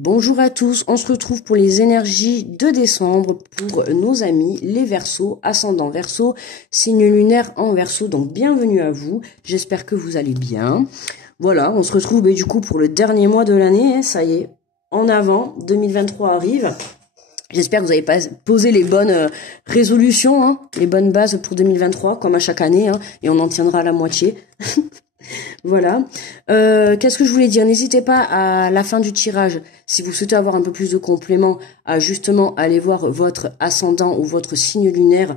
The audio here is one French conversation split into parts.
Bonjour à tous, on se retrouve pour les énergies de décembre pour nos amis les Verseaux, ascendant Verseau, signe lunaire en Verseau, donc bienvenue à vous, j'espère que vous allez bien. Voilà, on se retrouve du coup pour le dernier mois de l'année, ça y est, en avant, 2023 arrive. J'espère que vous avez pas posé les bonnes résolutions, les bonnes bases pour 2023, comme à chaque année, et on en tiendra la moitié. Voilà. Qu'est-ce que je voulais dire? N'hésitez pas à la fin du tirage, si vous souhaitez avoir un peu plus de compléments, à justement aller voir votre ascendant ou votre signe lunaire,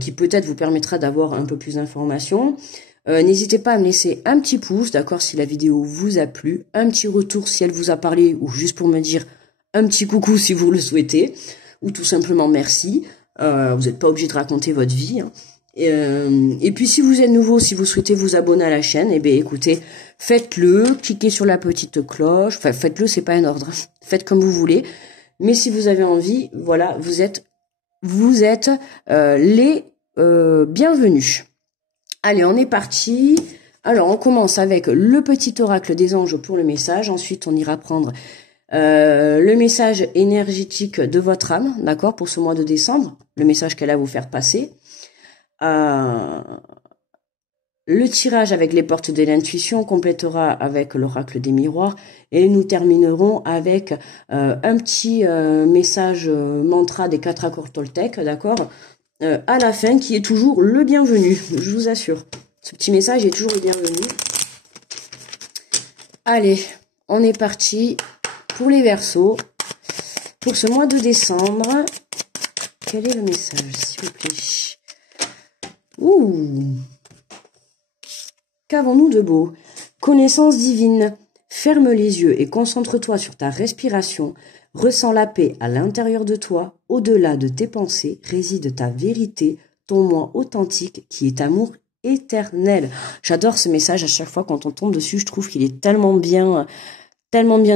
qui peut-être vous permettra d'avoir un peu plus d'informations. N'hésitez pas à me laisser un petit pouce, d'accord, si la vidéo vous a plu, un petit retour si elle vous a parlé, ou juste pour me dire un petit coucou si vous le souhaitez, ou tout simplement merci. Vous n'êtes pas obligé de raconter votre vie, Et puis si vous êtes nouveau, si vous souhaitez vous abonner à la chaîne, écoutez, faites-le, cliquez sur la petite cloche, enfin faites-le, c'est pas un ordre, faites comme vous voulez, mais si vous avez envie, voilà, vous êtes les bienvenus. Allez, on est parti. Alors on commence avec le petit oracle des anges pour le message, ensuite on ira prendre le message énergétique de votre âme, d'accord, pour ce mois de décembre, le message qu'elle a à vous faire passer. Le tirage avec les portes de l'intuition complétera avec l'oracle des miroirs et nous terminerons avec un petit message mantra des 4 accords Toltec, d'accord, à la fin, qui est toujours le bienvenu, je vous assure. Ce petit message est toujours le bienvenu. Allez, on est parti pour les Verseaux pour ce mois de décembre. Quel est le message, s'il vous plaît? Ouh, qu'avons-nous de beau? Connaissance divine. Ferme les yeux et concentre-toi sur ta respiration. Ressens la paix à l'intérieur de toi. Au-delà de tes pensées réside ta vérité, ton moi authentique qui est amour éternel. J'adore ce message à chaque fois quand on tombe dessus. Je trouve qu'il est tellement bien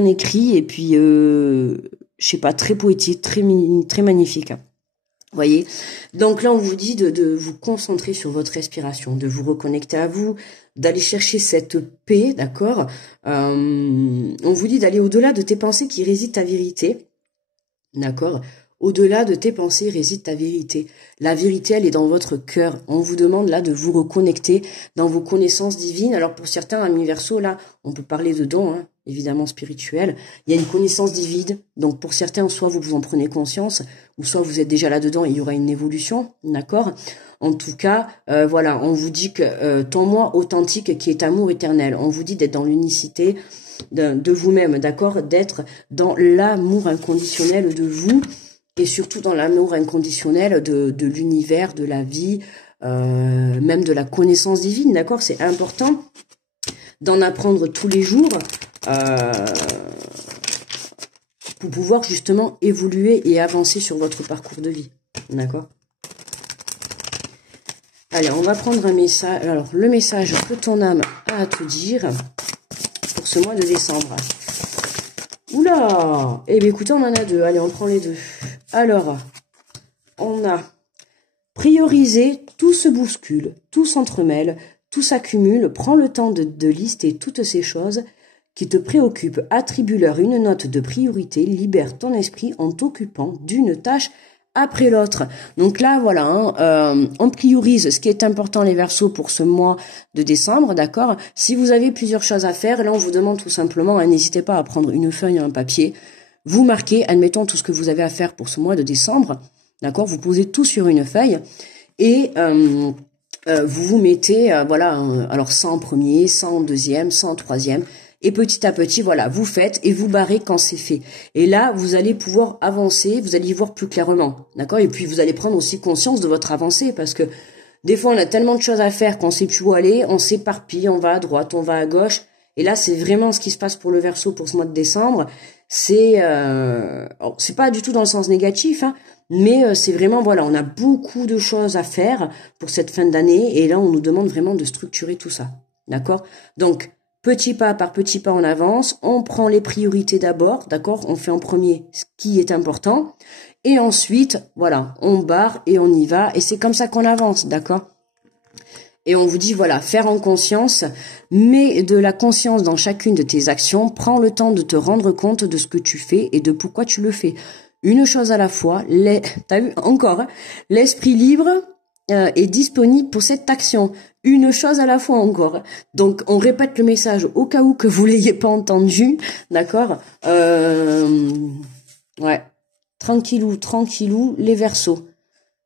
écrit et puis, je sais pas, très poétique, très magnifique. Voyez, donc là on vous dit de vous concentrer sur votre respiration, de vous reconnecter à vous, d'aller chercher cette paix, d'accord. On vous dit d'aller au-delà de tes pensées qui réside ta vérité, d'accord. Au-delà de tes pensées réside ta vérité. La vérité, elle est dans votre cœur. On vous demande là de vous reconnecter dans vos connaissances divines. Alors pour certains amis Verseaux, là, on peut parler de dons, évidemment spirituels. Il y a une connaissance divine. Donc pour certains, soit vous en prenez conscience, ou soit vous êtes déjà là-dedans et il y aura une évolution, d'accord. En tout cas, voilà, on vous dit que ton moi authentique qui est amour éternel. On vous dit d'être dans l'unicité de vous-même, d'accord, d'être dans l'amour inconditionnel de vous. Et surtout dans l'amour inconditionnel de l'univers, de la vie, même de la connaissance divine, d'accord? C'est important d'en apprendre tous les jours pour pouvoir justement évoluer et avancer sur votre parcours de vie, d'accord? Allez, on va prendre un message. Alors, le message que ton âme a à te dire pour ce mois de décembre. Oula! Eh bien, écoutez, on en a deux. Allez, on prend les deux. Alors, on a priorisé, tout se bouscule, tout s'entremêle, tout s'accumule, prends le temps de lister toutes ces choses qui te préoccupent, attribue-leur une note de priorité, libère ton esprit en t'occupant d'une tâche après l'autre. Donc là, voilà, on priorise ce qui est important les Verseaux pour ce mois de décembre, d'accord? Si vous avez plusieurs choses à faire, là on vous demande tout simplement, n'hésitez pas à prendre une feuille et un papier, vous marquez, admettons, tout ce que vous avez à faire pour ce mois de décembre, d'accord? Vous posez tout sur une feuille et vous vous mettez, voilà, alors 100 en premier, 100 en deuxième, 100 en troisième, et petit à petit, voilà, vous faites et vous barrez quand c'est fait. Et là, vous allez pouvoir avancer, vous allez y voir plus clairement, d'accord? Et puis, vous allez prendre aussi conscience de votre avancée, parce que des fois, on a tellement de choses à faire qu'on sait plus où aller, on s'éparpille, on va à droite, on va à gauche, et là, c'est vraiment ce qui se passe pour le Verseau pour ce mois de décembre. C'est pas du tout dans le sens négatif, mais c'est vraiment, voilà, on a beaucoup de choses à faire pour cette fin d'année, et là, on nous demande vraiment de structurer tout ça, d'accord? Donc, petit pas par petit pas, on avance, on prend les priorités d'abord, d'accord? On fait en premier ce qui est important, et ensuite, voilà, on barre et on y va, et c'est comme ça qu'on avance, d'accord? Et on vous dit, voilà, faire en conscience, mets de la conscience dans chacune de tes actions, prends le temps de te rendre compte de ce que tu fais et de pourquoi tu le fais. Une chose à la fois, t'as vu, encore, hein, l'esprit libre est disponible pour cette action. Une chose à la fois encore. Donc, on répète le message au cas où que vous l'ayez pas entendu, d'accord. Ouais, tranquillou, tranquillou, les Verseaux.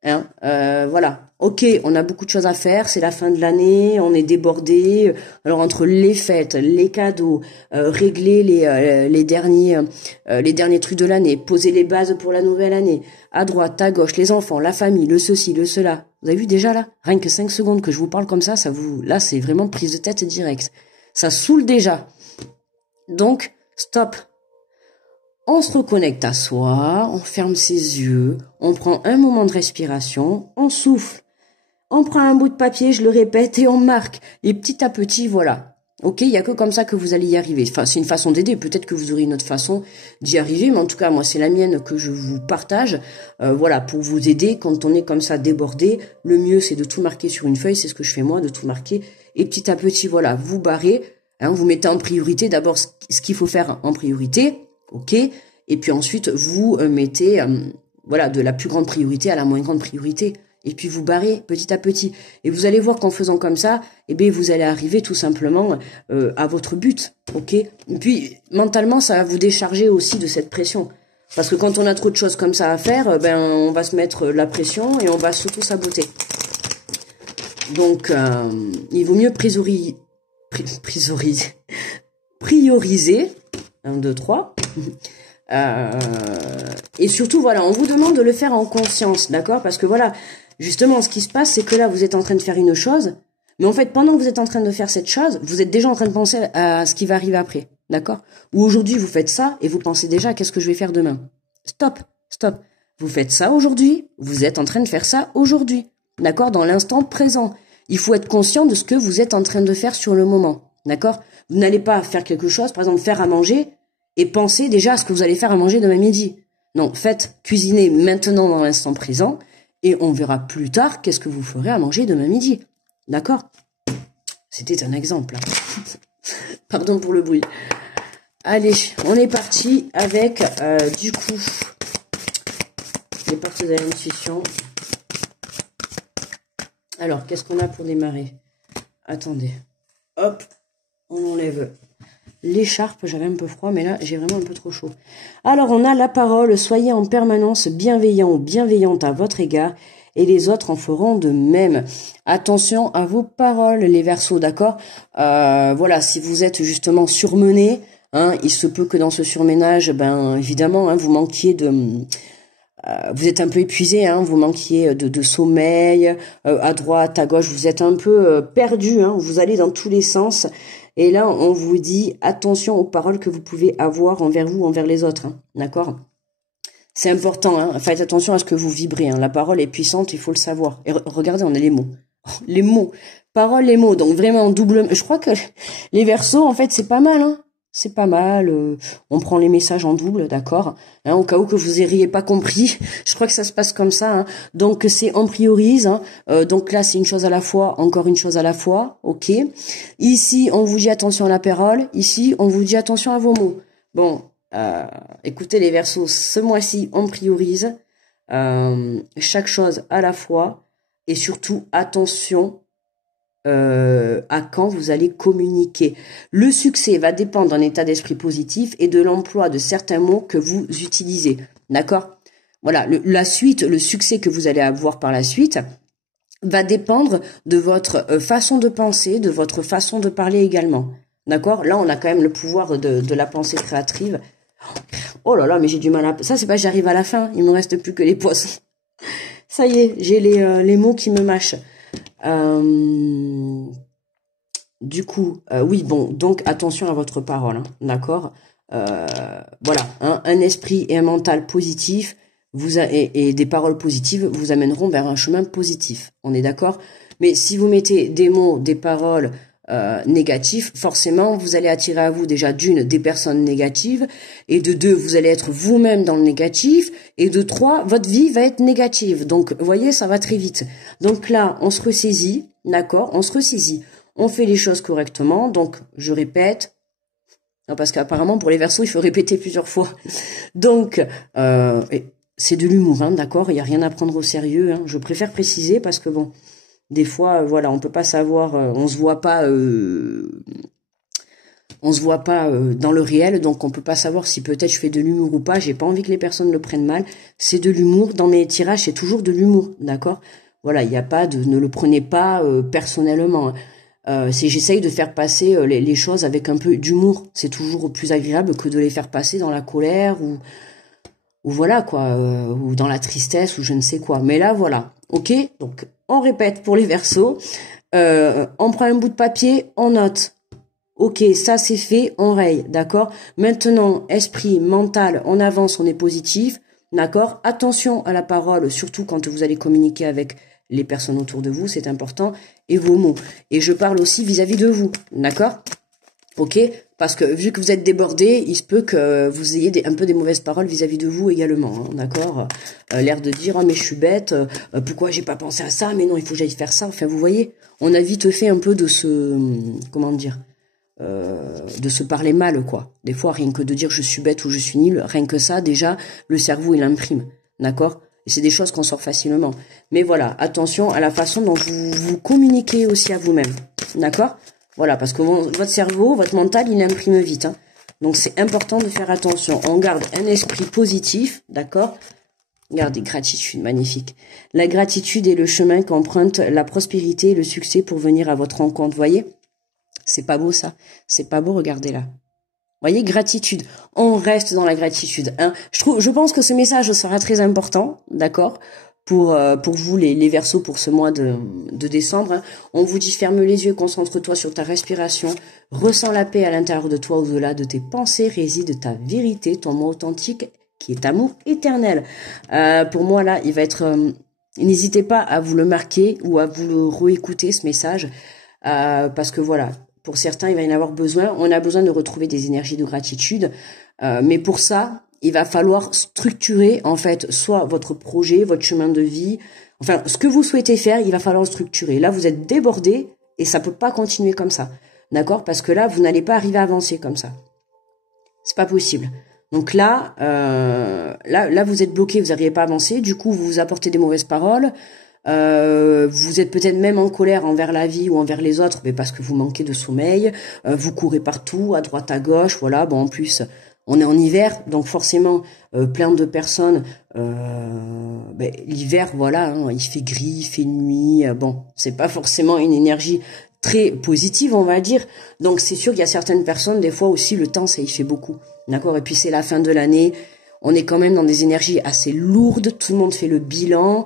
Hein, voilà. Ok, on a beaucoup de choses à faire, c'est la fin de l'année, on est débordé. Alors entre les fêtes, les cadeaux, régler les derniers trucs de l'année, poser les bases pour la nouvelle année, à droite, à gauche, les enfants, la famille, le ceci, le cela. Vous avez vu déjà là, rien que 5 secondes que je vous parle comme ça, là c'est vraiment prise de tête directe. Ça saoule déjà. Donc stop. On se reconnecte à soi, on ferme ses yeux, on prend un moment de respiration, on souffle, on prend un bout de papier, je le répète, et on marque. Et petit à petit, voilà. Ok, il n'y a que comme ça que vous allez y arriver. Enfin, c'est une façon d'aider. Peut-être que vous aurez une autre façon d'y arriver, mais en tout cas, moi, c'est la mienne que je vous partage. Voilà, pour vous aider quand on est comme ça débordé. Le mieux, c'est de tout marquer sur une feuille. C'est ce que je fais moi, de tout marquer. Et petit à petit, voilà, vous barrez. Hein, vous mettez en priorité d'abord ce qu'il faut faire en priorité. Ok, et puis ensuite vous mettez voilà, de la plus grande priorité à la moins grande priorité, et puis vous barrez petit à petit, et vous allez voir qu'en faisant comme ça, eh bien vous allez arriver tout simplement à votre but. Ok, et puis mentalement ça va vous décharger aussi de cette pression, parce que quand on a trop de choses comme ça à faire, ben on va se mettre la pression et on va s'auto-saboter. Donc il vaut mieux prioriser 1, 2, 3. Et surtout, voilà, on vous demande de le faire en conscience, d'accord? Parce que voilà, justement, ce qui se passe, c'est que là, vous êtes en train de faire une chose, mais en fait, pendant que vous êtes en train de faire cette chose, vous êtes déjà en train de penser à ce qui va arriver après, d'accord? Ou aujourd'hui, vous faites ça et vous pensez déjà à qu'est-ce que je vais faire demain. Stop, stop. Vous faites ça aujourd'hui, vous êtes en train de faire ça aujourd'hui, d'accord? Dans l'instant présent. Il faut être conscient de ce que vous êtes en train de faire sur le moment, d'accord? Vous n'allez pas faire quelque chose, par exemple, faire à manger, et pensez déjà à ce que vous allez faire à manger demain midi. Non, faites cuisiner maintenant dans l'instant présent et on verra plus tard qu'est-ce que vous ferez à manger demain midi. D'accord? C'était un exemple. Pardon pour le bruit. Allez, on est parti avec, du coup, les portes de l'intuition. Alors, qu'est-ce qu'on a pour démarrer? Attendez. Hop, on enlève l'écharpe, j'avais un peu froid, mais là, j'ai vraiment un peu trop chaud. Alors, on a la parole. Soyez en permanence bienveillant ou bienveillante à votre égard, et les autres en feront de même. Attention à vos paroles, les Verseaux, d'accord? Voilà, si vous êtes justement surmené, hein, il se peut que dans ce surménage, ben évidemment, hein, vous manquiez de... vous êtes un peu épuisé, hein, vous manquiez de sommeil, à droite, à gauche, vous êtes un peu perdu, hein, vous allez dans tous les sens. Et là, on vous dit attention aux paroles que vous pouvez avoir envers vous, envers les autres, hein, d'accord? C'est important, hein, faites attention à ce que vous vibrez, hein, la parole est puissante, il faut le savoir. Et regardez, on a les mots. Les mots, paroles, les mots, donc vraiment double. Je crois que les Verseaux, en fait, c'est pas mal, hein. C'est pas mal, on prend les messages en double, d'accord, hein, au cas où que vous n'ayez pas compris, je crois que ça se passe comme ça, hein. Donc c'est on priorise, hein. Donc là c'est une chose à la fois, encore une chose à la fois, ok. Ici on vous dit attention à la parole, ici on vous dit attention à vos mots. Bon, écoutez les Verseaux, ce mois-ci on priorise, chaque chose à la fois, et surtout attention à quand vous allez communiquer. Le succès va dépendre d'un état d'esprit positif et de l'emploi de certains mots que vous utilisez. D'accord? Voilà, la suite, le succès que vous allez avoir par la suite va dépendre de votre façon de penser, de votre façon de parler également. D'accord? Là, on a quand même le pouvoir de la pensée créative. Oh là là, mais j'ai du mal à... Ça, c'est pas j'arrive à la fin, il me reste plus que les poissons. Ça y est, j'ai les mots qui me mâchent. Du coup, oui, bon, donc attention à votre parole, hein, d'accord, voilà, hein, un esprit et un mental positif et des paroles positives vous amèneront vers un chemin positif, on est d'accord? Mais si vous mettez des mots, des paroles négatif, forcément, vous allez attirer à vous déjà d'une, des personnes négatives, et de deux, vous allez être vous-même dans le négatif, et de trois, votre vie va être négative. Donc, vous voyez, ça va très vite. Donc là, on se ressaisit, d'accord? On se ressaisit. On fait les choses correctement. Donc, je répète, non, parce qu'apparemment, pour les Verseaux, il faut répéter plusieurs fois. Donc, c'est de l'humour, hein, d'accord? Il n'y a rien à prendre au sérieux, hein. Je préfère préciser parce que, bon, des fois, voilà, on peut pas savoir, on se voit pas dans le réel, donc on peut pas savoir si peut-être je fais de l'humour ou pas. J'ai pas envie que les personnes le prennent mal. C'est de l'humour. Dans mes tirages, c'est toujours de l'humour, d'accord? Voilà, il n'y a pas de, ne le prenez pas personnellement, hein. J'essaye de faire passer les choses avec un peu d'humour. C'est toujours plus agréable que de les faire passer dans la colère ou voilà quoi, ou dans la tristesse ou je ne sais quoi. Mais là, voilà, ok. Donc on répète pour les Verseaux. On prend un bout de papier, on note. Ok, ça c'est fait, on raye, d'accord? Maintenant, esprit, mental, on avance, on est positif, d'accord? Attention à la parole, surtout quand vous allez communiquer avec les personnes autour de vous, c'est important, et vos mots. Et je parle aussi vis-à-vis de vous, d'accord? Ok? Parce que vu que vous êtes débordé, il se peut que vous ayez un peu des mauvaises paroles vis-à-vis de vous également, hein, d'accord? L'air de dire, oh mais je suis bête, pourquoi j'ai pas pensé à ça, mais non, il faut que j'aille faire ça. Enfin, vous voyez, on a vite fait un peu de se, comment dire, de se parler mal, quoi. Des fois, rien que de dire je suis bête ou je suis nul, rien que ça, déjà, le cerveau, il imprime, d'accord? Et c'est des choses qu'on sort facilement. Mais voilà, attention à la façon dont vous communiquez aussi à vous-même, d'accord? Voilà, parce que votre cerveau, votre mental, il imprime vite, hein. Donc, c'est important de faire attention. On garde un esprit positif, d'accord? Regardez, gratitude, magnifique. La gratitude est le chemin qu'emprunte la prospérité et le succès pour venir à votre rencontre, voyez? C'est pas beau, ça? C'est pas beau, regardez là. Voyez, gratitude. On reste dans la gratitude, hein. Je pense que ce message sera très important, d'accord? Pour vous, les Verseaux, pour ce mois de décembre, hein. On vous dit, ferme les yeux, concentre-toi sur ta respiration, ressens la paix à l'intérieur de toi, au-delà de tes pensées, réside ta vérité, ton moi authentique, qui est amour éternel. Pour moi, là, il va être... n'hésitez pas à vous le marquer ou à vous le réécouter, ce message, parce que voilà, pour certains, il va y en avoir besoin. On a besoin de retrouver des énergies de gratitude, mais pour ça, il va falloir structurer, en fait, soit votre projet, votre chemin de vie, enfin, ce que vous souhaitez faire, il va falloir le structurer. Là, vous êtes débordé et ça peut pas continuer comme ça, d'accord? Parce que là, vous n'allez pas arriver à avancer comme ça. C'est pas possible. Donc là, là, vous êtes bloqué, vous n'arrivez pas à avancer. Du coup, vous vous apportez des mauvaises paroles. Vous êtes peut-être même en colère envers la vie ou envers les autres, mais parce que vous manquez de sommeil. Vous courez partout, à droite, à gauche. Voilà. Bon, en plus, on est en hiver, donc forcément, plein de personnes. L'hiver, voilà, hein, il fait gris, il fait nuit. Bon, c'est pas forcément une énergie très positive, on va dire. Donc c'est sûr qu'il y a certaines personnes, des fois aussi, le temps, ça y fait beaucoup. D'accord? Et puis c'est la fin de l'année. On est quand même dans des énergies assez lourdes. Tout le monde fait le bilan.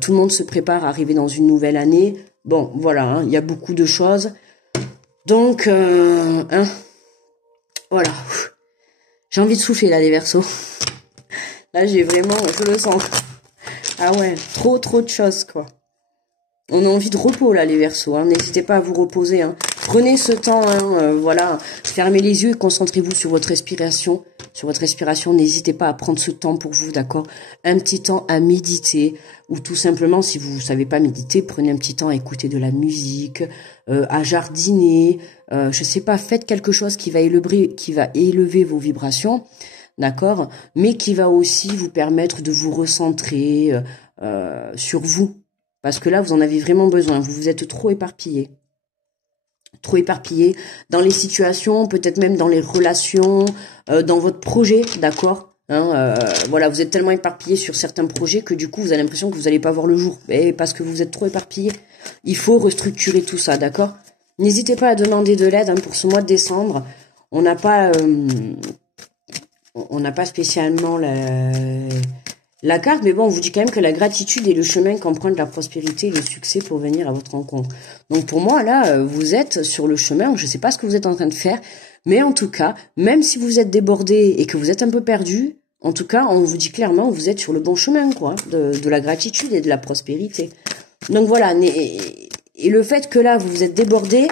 Tout le monde se prépare à arriver dans une nouvelle année. Bon, voilà, hein, il y a beaucoup de choses. Donc, hein, voilà. J'ai envie de souffler, là, les Verseaux. Là, j'ai vraiment, je le sens. Ah ouais, trop de choses, quoi. On a envie de repos, là, les Verseaux, hein. N'hésitez pas à vous reposer, hein. Prenez ce temps, hein, voilà. Fermez les yeux et concentrez-vous sur votre respiration. Sur votre respiration, n'hésitez pas à prendre ce temps pour vous, d'accord? Un petit temps à méditer. Ou tout simplement, si vous ne savez pas méditer, prenez un petit temps à écouter de la musique, à jardiner. Je sais pas, faites quelque chose qui va élever vos vibrations, d'accord? Mais qui va aussi vous permettre de vous recentrer sur vous. Parce que là, vous en avez vraiment besoin. Vous vous êtes trop éparpillé. Trop éparpillé dans les situations, peut-être même dans les relations, dans votre projet, d'accord, hein, voilà, vous êtes tellement éparpillé sur certains projets que du coup, vous avez l'impression que vous n'allez pas voir le jour. Et parce que vous êtes trop éparpillé. Il faut restructurer tout ça, d'accord? N'hésitez pas à demander de l'aide, hein, pour ce mois de décembre. On n'a pas spécialement la carte, mais bon, on vous dit quand même que la gratitude est le chemin qu'emprunte la prospérité et le succès pour venir à votre rencontre. Donc pour moi, là, vous êtes sur le chemin, je ne sais pas ce que vous êtes en train de faire, mais en tout cas, même si vous êtes débordé et que vous êtes un peu perdu, en tout cas, on vous dit clairement que vous êtes sur le bon chemin, quoi, de la gratitude et de la prospérité. Donc voilà, et le fait que là, vous vous êtes débordé,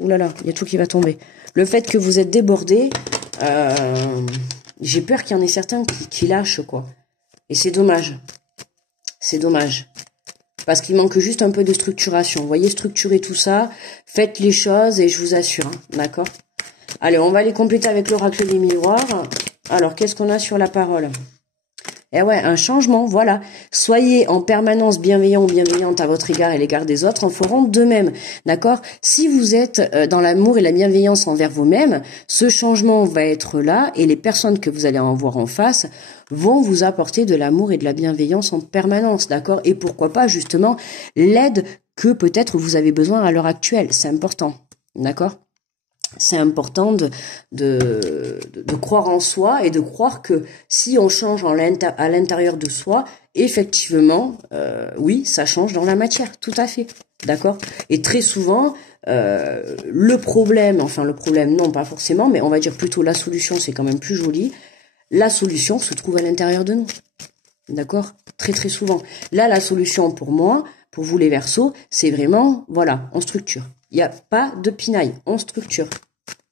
Ouh là là, il y a tout qui va tomber. Le fait que vous êtes débordé, j'ai peur qu'il y en ait certains qui lâchent, quoi. Et c'est dommage. C'est dommage. Parce qu'il manque juste un peu de structuration. Vous voyez, structurez tout ça, faites les choses et je vous assure, hein, d'accord? Allez, on va les compléter avec l'oracle des miroirs. Alors, qu'est-ce qu'on a sur la parole? Eh ouais, un changement, voilà. Soyez en permanence bienveillant ou bienveillante à votre égard et l'égard des autres en feront de même, d'accord? Si vous êtes dans l'amour et la bienveillance envers vous-même, ce changement va être là et les personnes que vous allez en voir en face vont vous apporter de l'amour et de la bienveillance en permanence, d'accord? Et pourquoi pas, justement, l'aide que peut-être vous avez besoin à l'heure actuelle. C'est important, d'accord? C'est important de croire en soi et de croire que si on change à l'intérieur de soi, effectivement, oui, ça change dans la matière, tout à fait, d'accord? Et très souvent, le problème non, pas forcément, mais on va dire plutôt la solution, c'est quand même plus joli, la solution se trouve à l'intérieur de nous, d'accord? Très très souvent. Là, la solution pour moi, pour vous les Verseaux, c'est vraiment, voilà, on structure. Il n'y a pas de pinaille, on structure.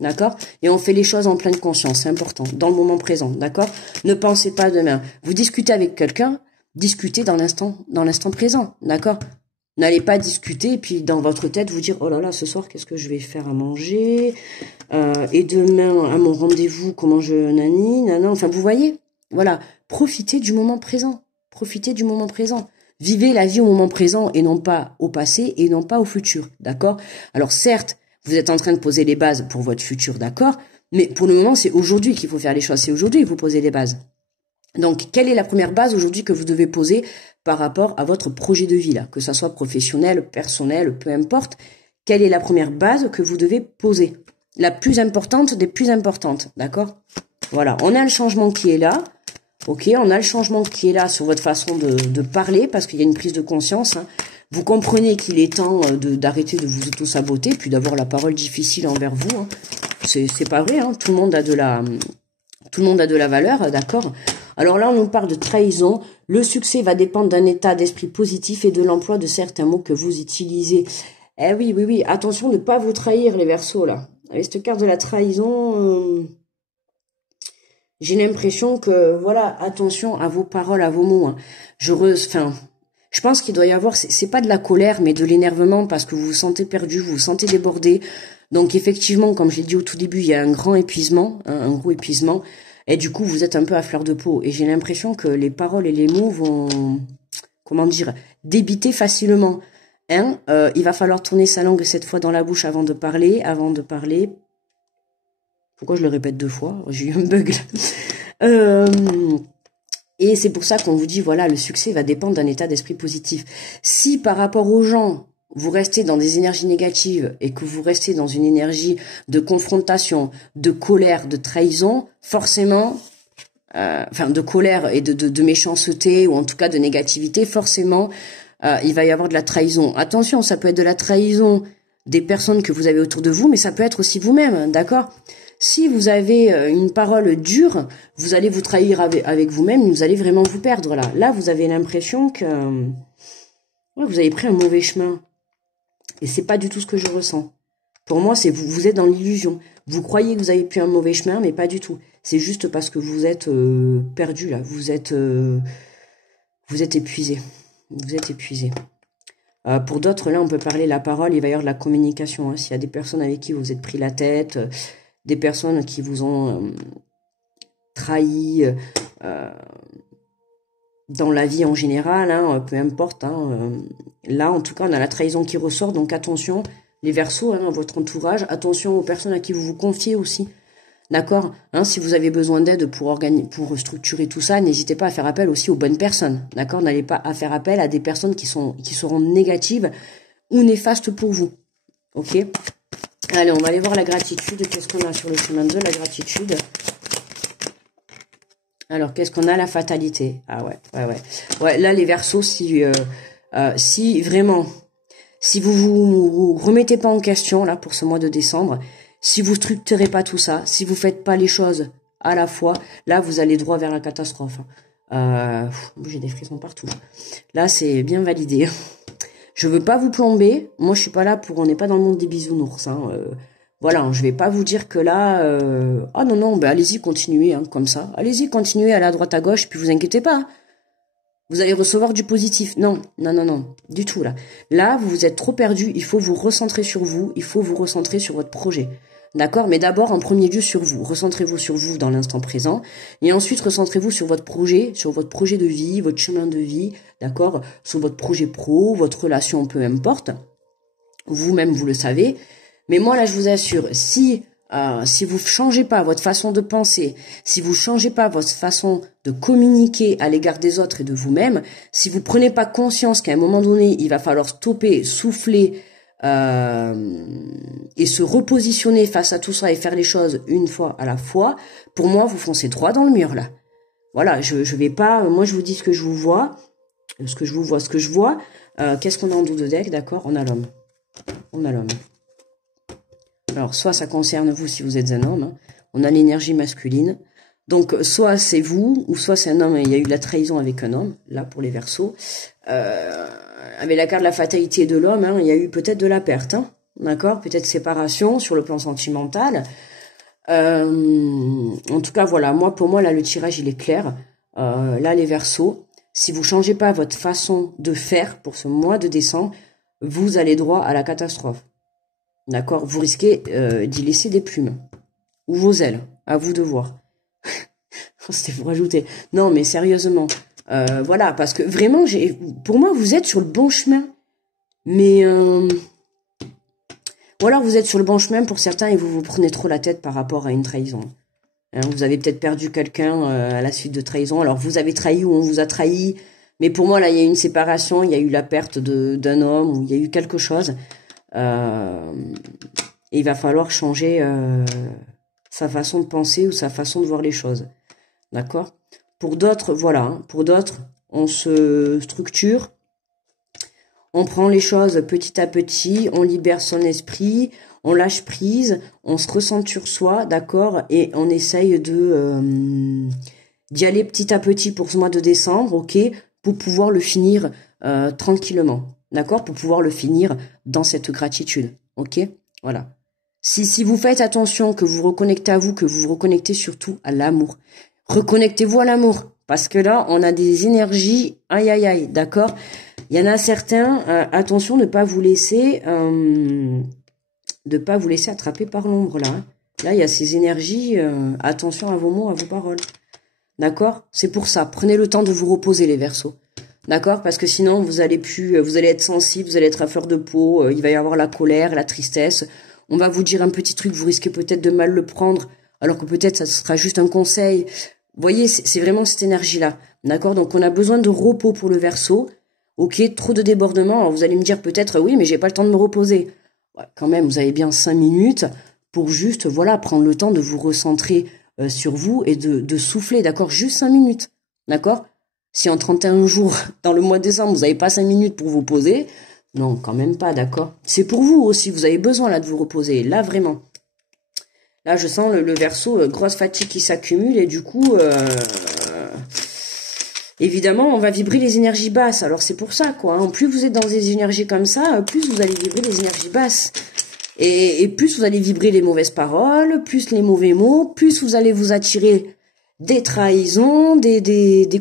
D'accord? Et on fait les choses en pleine conscience, c'est important, dans le moment présent, d'accord? Ne pensez pas à demain. Vous discutez avec quelqu'un, discutez dans l'instant présent, d'accord? N'allez pas discuter et puis dans votre tête vous dire, oh là là, ce soir, qu'est-ce que je vais faire à manger? Et demain, à mon rendez-vous, comment je nana, enfin, vous voyez? Voilà, profitez du moment présent. Profitez du moment présent. Vivez la vie au moment présent et non pas au passé et non pas au futur, d'accord? Alors certes, vous êtes en train de poser les bases pour votre futur, d'accord? Mais pour le moment, c'est aujourd'hui qu'il faut faire les choses. C'est aujourd'hui que vous posez les bases. Donc, quelle est la première base aujourd'hui que vous devez poser par rapport à votre projet de vie, là? Que ça soit professionnel, personnel, peu importe. Quelle est la première base que vous devez poser? La plus importante des plus importantes, d'accord? Voilà, on a le changement qui est là. Ok, on a le changement qui est là sur votre façon de parler, parce qu'il y a une prise de conscience, hein. Vous comprenez qu'il est temps d'arrêter de vous auto-saboter, puis d'avoir la parole difficile envers vous, hein. C'est pas vrai, hein. Tout le monde a de la valeur, d'accord? Alors là, on nous parle de trahison. Le succès va dépendre d'un état d'esprit positif et de l'emploi de certains mots que vous utilisez. Eh oui, oui, oui. Attention de ne pas vous trahir, les Verseaux, là. Avec cette carte de la trahison, j'ai l'impression que, voilà, attention à vos paroles, à vos mots, hein. Je pense qu'il doit y avoir, c'est pas de la colère, mais de l'énervement parce que vous vous sentez perdu, vous vous sentez débordé. Donc effectivement, comme j'ai dit au tout début, il y a un grand épuisement, hein, un gros épuisement. Et du coup, vous êtes un peu à fleur de peau. Et j'ai l'impression que les paroles et les mots vont, comment dire, débiter facilement. Hein, il va falloir tourner sa langue cette fois dans la bouche avant de parler, Pourquoi je le répète deux fois? J'ai eu un bug là. Et c'est pour ça qu'on vous dit, voilà, le succès va dépendre d'un état d'esprit positif. Si par rapport aux gens, vous restez dans des énergies négatives et que vous restez dans une énergie de confrontation, de colère, de trahison, forcément, de colère et de méchanceté ou en tout cas de négativité, forcément, il va y avoir de la trahison. Attention, ça peut être de la trahison des personnes que vous avez autour de vous, mais ça peut être aussi vous-même, d'accord ? Si vous avez une parole dure, vous allez vous trahir avec vous-même, vous allez vraiment vous perdre là. Là, vous avez l'impression que vous avez pris un mauvais chemin. Et c'est pas du tout ce que je ressens. Pour moi, c'est vous êtes dans l'illusion. Vous croyez que vous avez pris un mauvais chemin, mais pas du tout. C'est juste parce que vous êtes perdu là. Vous êtes épuisé. Vous êtes épuisé. Pour d'autres, là, on peut parler la parole. Il va y avoir de la communication. Hein. S'il y a des personnes avec qui vous êtes pris la tête, des personnes qui vous ont trahi dans la vie en général, hein, peu importe. Hein, là, en tout cas, on a la trahison qui ressort. Donc attention, les Verseaux, hein, votre entourage. Attention aux personnes à qui vous vous confiez aussi. D'accord, hein, si vous avez besoin d'aide pour structurer tout ça, n'hésitez pas à faire appel aussi aux bonnes personnes. D'accord, n'allez pas à faire appel à des personnes qui seront négatives ou néfastes pour vous. Ok. Allez, on va aller voir la gratitude. Qu'est-ce qu'on a sur le chemin de la gratitude? Alors, qu'est-ce qu'on a? La fatalité. Ah ouais. Ouais, là, les Verseaux, si vraiment, si vous remettez pas en question, là, pour ce mois de décembre, si vous structurez pas tout ça, si vous faites pas les choses à la fois, là, vous allez droit vers la catastrophe. J'ai des frissons partout. Là, c'est bien validé. Je veux pas vous plomber. Moi, je suis pas là pour... On n'est pas dans le monde des bisounours. Hein. Voilà, je vais pas vous dire que là... Ah non, non, ben allez-y, continuez, hein, comme ça. Allez-y, continuez, allez à droite, à gauche, puis vous inquiétez pas. Vous allez recevoir du positif. Non, non, non, non, du tout, là. Là, vous vous êtes trop perdu. Il faut vous recentrer sur vous. Il faut vous recentrer sur votre projet. D'accord? Mais d'abord, en premier lieu, sur vous. Recentrez-vous sur vous dans l'instant présent. Et ensuite, recentrez-vous sur votre projet de vie, votre chemin de vie. D'accord? Sur votre projet pro, votre relation, peu importe. Vous-même, vous le savez. Mais moi, là, je vous assure, si vous changez pas votre façon de penser, si vous changez pas votre façon de communiquer à l'égard des autres et de vous-même, si vous prenez pas conscience qu'à un moment donné, il va falloir stopper, souffler, et se repositionner face à tout ça et faire les choses une fois à la fois, pour moi, vous foncez droit dans le mur, là. Voilà, je vais pas... Moi, je vous dis ce que je vous vois, ce que je vois. Qu'est-ce qu'on a en dos de deck, d'accord? On a l'homme. On a l'homme. Alors, soit ça concerne vous si vous êtes un homme, hein. On a l'énergie masculine. Donc, soit c'est vous, ou soit c'est un homme, il y a eu de la trahison avec un homme, là, pour les Verseaux. Avec la carte de la fatalité de l'homme, hein, il y a eu peut-être de la perte, hein, d'accord? Peut-être séparation sur le plan sentimental. En tout cas, voilà, pour moi, là, le tirage, il est clair. Là, les Verseaux, si vous changez pas votre façon de faire pour ce mois de décembre, vous allez droit à la catastrophe. D'accord? Vous risquez d'y laisser des plumes. Ou vos ailes. À vous de voir. C'était pour rajouter. Non, mais sérieusement. Voilà, parce que vraiment, pour moi, vous êtes sur le bon chemin. Mais... ou alors, vous êtes sur le bon chemin pour certains et vous prenez trop la tête par rapport à une trahison. Hein, vous avez peut-être perdu quelqu'un à la suite de trahison. Alors, vous avez trahi ou on vous a trahi. Mais pour moi, là, il y a eu une séparation. Il y a eu la perte d'un homme. Ou il y a eu quelque chose. Et il va falloir changer sa façon de penser ou sa façon de voir les choses. D'accord? Pour d'autres, voilà. Hein, pour d'autres, on se structure. On prend les choses petit à petit. On libère son esprit. On lâche prise. On se ressent sur soi. D'accord? Et on essaye d'y aller petit à petit pour ce mois de décembre. Ok? Pour pouvoir le finir tranquillement. D'accord? Pour pouvoir le finir dans cette gratitude. Ok? Voilà. Si vous faites attention, que vous reconnectez à vous, que vous vous reconnectez surtout à l'amour. Reconnectez-vous à l'amour. Parce que là, on a des énergies, aïe aïe aïe, d'accord? Il y en a certains, attention de ne pas vous laisser attraper par l'ombre là. Hein. Là, il y a ces énergies, attention à vos mots, à vos paroles. D'accord? C'est pour ça, prenez le temps de vous reposer les Verseaux. D'accord? Parce que sinon, vous allez être sensible, vous allez être à fleur de peau, il va y avoir la colère, la tristesse. On va vous dire un petit truc, vous risquez peut-être de mal le prendre, alors que peut-être ça sera juste un conseil. Vous voyez, c'est vraiment cette énergie-là. D'accord? Donc, on a besoin de repos pour le Verseau. Ok, trop de débordement. Alors, vous allez me dire peut-être, oui, mais j'ai pas le temps de me reposer. Ouais, quand même, vous avez bien 5 minutes pour juste, voilà, prendre le temps de vous recentrer sur vous et de souffler. D'accord? Juste 5 minutes. D'accord? Si en 31 jours, dans le mois de décembre, vous n'avez pas 5 minutes pour vous poser, non, quand même pas, d'accord? C'est pour vous aussi, vous avez besoin là de vous reposer, là vraiment. Là, je sens le Verseau, grosse fatigue qui s'accumule et du coup, évidemment, on va vibrer les énergies basses. Alors c'est pour ça, quoi. Hein. Plus vous êtes dans des énergies comme ça, plus vous allez vibrer les énergies basses. Et plus vous allez vibrer les mauvaises paroles, plus les mauvais mots, plus vous allez vous attirer des trahisons, des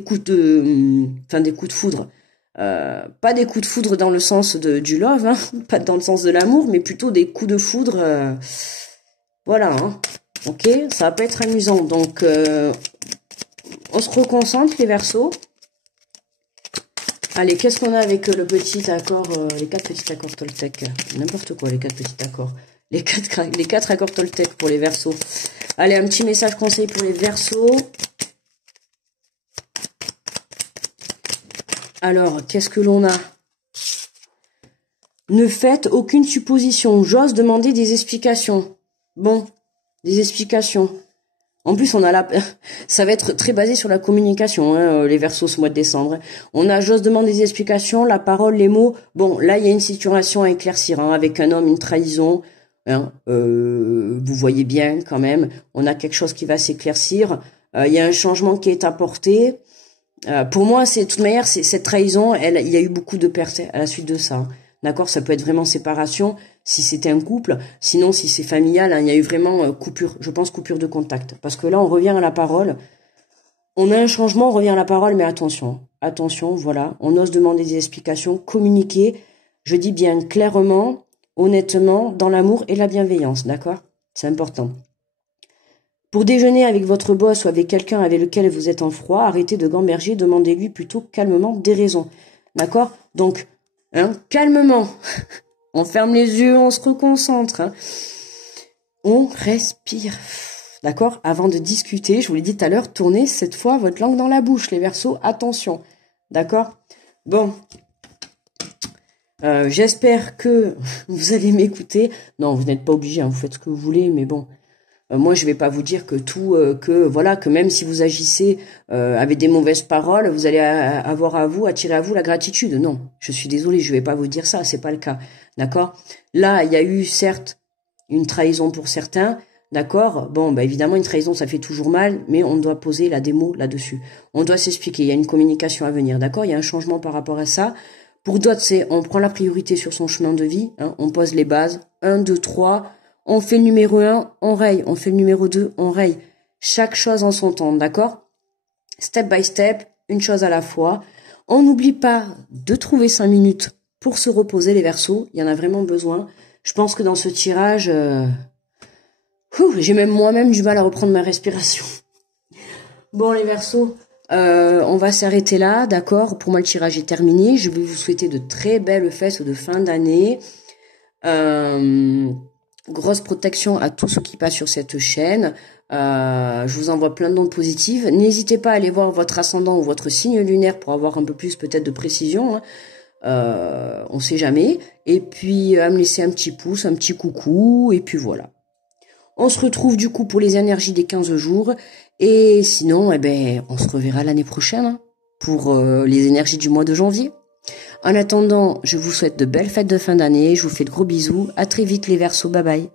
coups des coups de foudre. Pas des coups de foudre dans le sens du love, hein, pas dans le sens de l'amour, mais plutôt des coups de foudre. Voilà, hein. Ok, ça va pas être amusant. Donc, on se reconcentre les Verseaux. Allez, qu'est-ce qu'on a avec le petit accord, les 4 petits accords Toltec, n'importe quoi, les 4 petits accords. Les 4 accords Toltec pour les Verseaux. Allez, un petit message conseil pour les Verseaux. Alors, qu'est-ce que l'on a? Ne faites aucune supposition. J'ose demander des explications. Bon, des explications. En plus, ça va être très basé sur la communication, hein, les Verseaux ce mois de décembre. On a j'ose demander des explications, la parole, les mots. Bon, là, il y a une situation à éclaircir, hein, avec un homme, une trahison. Hein, vous voyez bien quand même, on a quelque chose qui va s'éclaircir. Il y a un changement qui est apporté. Pour moi, de toute manière, cette trahison, il y a eu beaucoup de pertes à la suite de ça. D'accord, ça peut être vraiment séparation si c'était un couple. Sinon, si c'est familial, hein, il y a eu vraiment coupure. Je pense coupure de contact. Parce que là, on revient à la parole. On a un changement, on revient à la parole, mais attention. Attention, voilà. On ose demander des explications, communiquer. Je dis bien clairement, honnêtement, dans l'amour et la bienveillance. D'accord? C'est important. Pour déjeuner avec votre boss ou avec quelqu'un avec lequel vous êtes en froid, arrêtez de gamberger, demandez-lui plutôt calmement des raisons. D'accord? Donc, calmement. On ferme les yeux, on se reconcentre. On respire. D'accord? Avant de discuter, je vous l'ai dit tout à l'heure, tournez cette fois votre langue dans la bouche, les Verseaux. Attention. D'accord? Bon. J'espère que vous allez m'écouter. Non, vous n'êtes pas obligé, hein, vous faites ce que vous voulez, mais bon. Moi, je vais pas vous dire que que même si vous agissez avec des mauvaises paroles, vous allez attirer à vous la gratitude. Non, je suis désolée, je vais pas vous dire ça, c'est pas le cas, d'accord? Là, il y a eu certes une trahison pour certains, d'accord? Bon, bah évidemment, une trahison, ça fait toujours mal, mais on doit poser des mots là-dessus. On doit s'expliquer. Il y a une communication à venir, d'accord? Il y a un changement par rapport à ça. Pour d'autres, c'est on prend la priorité sur son chemin de vie, hein, on pose les bases. 1, 2, 3. On fait le numéro 1, on raye. On fait le numéro 2, on raye. Chaque chose en son temps, d'accord? Step by step, une chose à la fois. On n'oublie pas de trouver 5 minutes pour se reposer, les Verseaux. Il y en a vraiment besoin. Je pense que dans ce tirage, j'ai même moi-même du mal à reprendre ma respiration. Bon, les Verseaux, on va s'arrêter là, d'accord? Pour moi, le tirage est terminé. Je vais vous souhaiter de très belles fêtes de fin d'année. Grosse protection à tous ceux qui passent sur cette chaîne. Je vous envoie plein d'ondes positives. N'hésitez pas à aller voir votre ascendant ou votre signe lunaire pour avoir un peu plus peut-être de précision. On sait jamais. Et puis à me laisser un petit pouce, un petit coucou. Et puis voilà. On se retrouve du coup pour les énergies des 15 jours. Et sinon, on se reverra l'année prochaine pour les énergies du mois de janvier. En attendant, je vous souhaite de belles fêtes de fin d'année, je vous fais de gros bisous, à très vite les Verseaux, bye bye.